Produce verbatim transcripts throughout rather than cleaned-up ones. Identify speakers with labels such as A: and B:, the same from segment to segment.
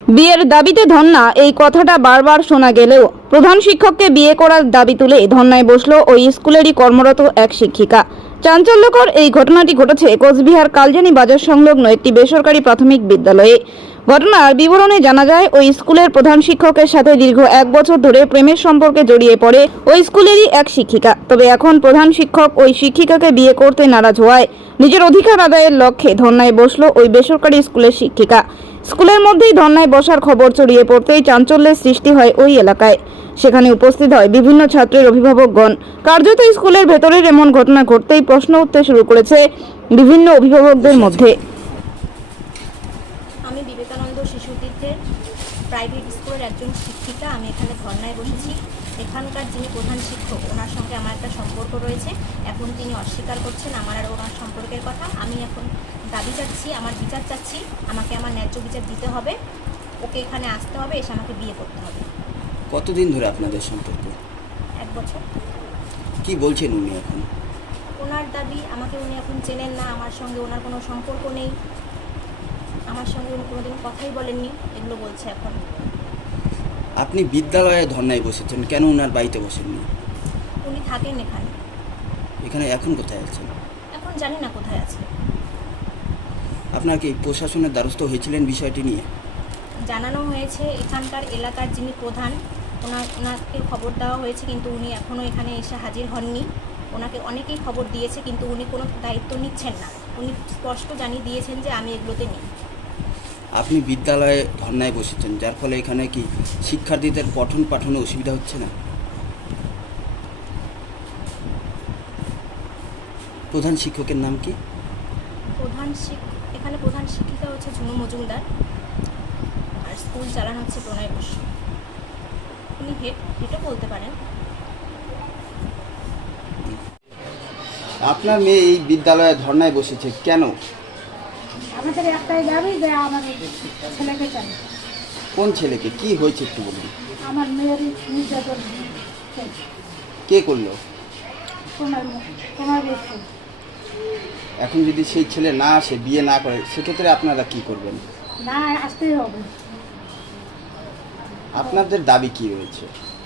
A: বিয়ের দাবিতে ধর্না, এই কথাটা বারবার শোনা গেলেও প্রধান শিক্ষককে বিয়ে করার দাবি তুলে ধর্নায় বসল ওই স্কুলেরই কর্মরত এক শিক্ষিকা। চাঞ্চল্যকর এই ঘটনাটি ঘটেছে কোচবিহার কালজানি বাজার সংলগ্ন একটি বেসরকারি প্রাথমিক বিদ্যালয়ে। ঘটনার বিবরণে জানা যায়, ওই স্কুলের প্রধান শিক্ষকের সাথে দীর্ঘ এক বছর ধরে প্রেমের সম্পর্কে জড়িয়ে পড়ে ওই স্কুলেরই এক শিক্ষিকা। তবে এখন প্রধান শিক্ষক ওই শিক্ষিকাকে বিয়ে করতে নারাজ হওয়ায় নিজের অধিকার আদায়ের লক্ষ্যে ধর্নায় বসল ওই বেসরকারি স্কুলের শিক্ষিকা। স্কুলের মধ্যেই ধর্নায় বসার খবর ছড়িয়ে পড়তেই চাঞ্চল্যের সৃষ্টি হয় ওই এলাকায়। সেখানে উপস্থিত হয় বিভিন্ন ছাত্রের অভিভাবকগণ। কার্যত স্কুলের ভেতরের এমন ঘটনা ঘটতেই প্রশ্ন উঠতে শুরু করেছে বিভিন্ন অভিভাবকদের মধ্যে।
B: আমি বিবেকানন্দ শিশু তীর্থের প্রাইভেট স্কুলের একজন শিক্ষিকা। আমি এখানে ধর্নায় বসেছি। এখানকার যিনি প্রধান শিক্ষক, ওনার সঙ্গে আমার একটা সম্পর্ক রয়েছে। এখন তিনি অস্বীকার করছেন আমার আর ওনার সম্পর্কের কথা। আমি এখন দাবি চাচ্ছি, আমার বিচার চাচ্ছি। আমাকে আমার ন্যায্য বিচার দিতে হবে। ওকে এখানে আসতে হবে, এসে আমাকে বিয়ে করতে হবে।
C: কতদিন ধরে আপনাদের সম্পর্ক?
B: এক বছর।
C: কি বলছেন উনি এখন?
B: ওনার দাবি, আমাকে উনি এখন চেনেন না, আমার সঙ্গে ওনার কোনো সম্পর্ক নেই, আমার সঙ্গে উনি কোনোদিন কথাই বলেননি, এগুলো বলছে এখন।
C: আপনি বিদ্যালয়ে ধর্নায় বসেছেন, কেন ওনার বাড়িতে বসেননি?
B: উনি থাকেন এখানে।
C: এখানে এখন কোথায় আছেন?
B: এখন জানি না কোথায় আছে।
C: আপনার কি প্রশাসনের দ্বারস্থ হয়েছিলেন বিষয়টি নিয়ে?
B: জানানো হয়েছে, এখানকার এলাকার যিনি প্রধান, ওনার ওনাকে খবর দেওয়া হয়েছে, কিন্তু উনি এখনও এখানে এসে হাজির হননি। ওনাকে অনেকেই খবর দিয়েছে, কিন্তু উনি কোনো দায়িত্ব নিচ্ছেন না। উনি স্পষ্ট জানিয়ে দিয়েছেন যে আমি এগুলোতে নেই।
C: আপনি বিদ্যালয়ে ধর্নায় বসেছেন, যার ফলে এখানে কি শিক্ষার্থীদের পঠন পাঠনে অসুবিধা হচ্ছে না? প্রধান শিক্ষকের নাম কি?
B: প্রধান শিক্ষক এখানে প্রধান শিক্ষিকা হচ্ছে ঝুনু মজুমদার, আর স্কুল চালানো হচ্ছে প্রণয় বসু। উনি হেড হেডও বলতে পারেন।
C: আপনার মেয়ে এই বিদ্যালয়ে ধর্নায় বসেছে কেন?
D: আমাদের একটাই দাবি যে আমাদের ছেলেকে চাই।
C: কোন ছেলেকে? কি হয়েছে একটু বলুন।
D: আমার মেয়ের নির্যাতন
C: কে করলো?
D: তোমার তোমার বেশি
C: এখন যদি সেই ছেলে না আসে, বিয়ে না করে, সেক্ষেত্রে আপনারা কি করবেন?
D: না আসতেই হবে।
C: আপনাদের দাবি কি রয়েছে?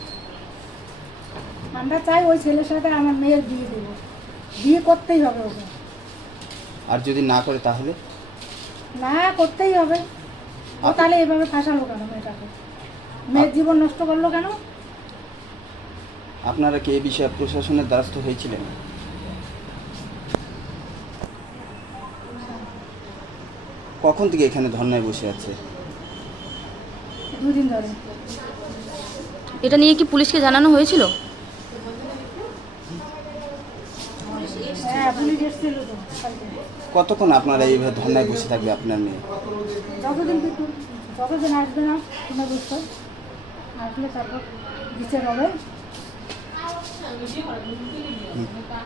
D: আমরা চাই ওই ছেলের সাথে আমার মেয়ের বিয়ে দেব, বিয়ে করতেই হবে ওকে।
C: আর যদি না করে তাহলে?
D: না করতেই হবে। ও তাহলে এভাবে ফাঁসালো কেন মেয়েটাকে? মেয়ের জীবন নষ্ট করলো কেন?
C: আপনারা কি এই বিষয়ে প্রশাসনের দ্বারস্থ হয়েছিলেন? কখন থেকে এখানে ধর্নায় বসে আছে?
D: দুদিন ধরে।
A: এটা নিয়ে কি পুলিশকে জানানো হয়েছিল?
D: হ্যাঁ, পুলিশ এসেছিল তো কালকে।
C: কতক্ষণ আপনারা এইভাবে ধর্নায় বসে থাকবে আপনার মেয়ে?
D: যতদিন কিন্তু যতদিন আসবে না তোমার বুঝতে আসলে তারপর বিচার হবে।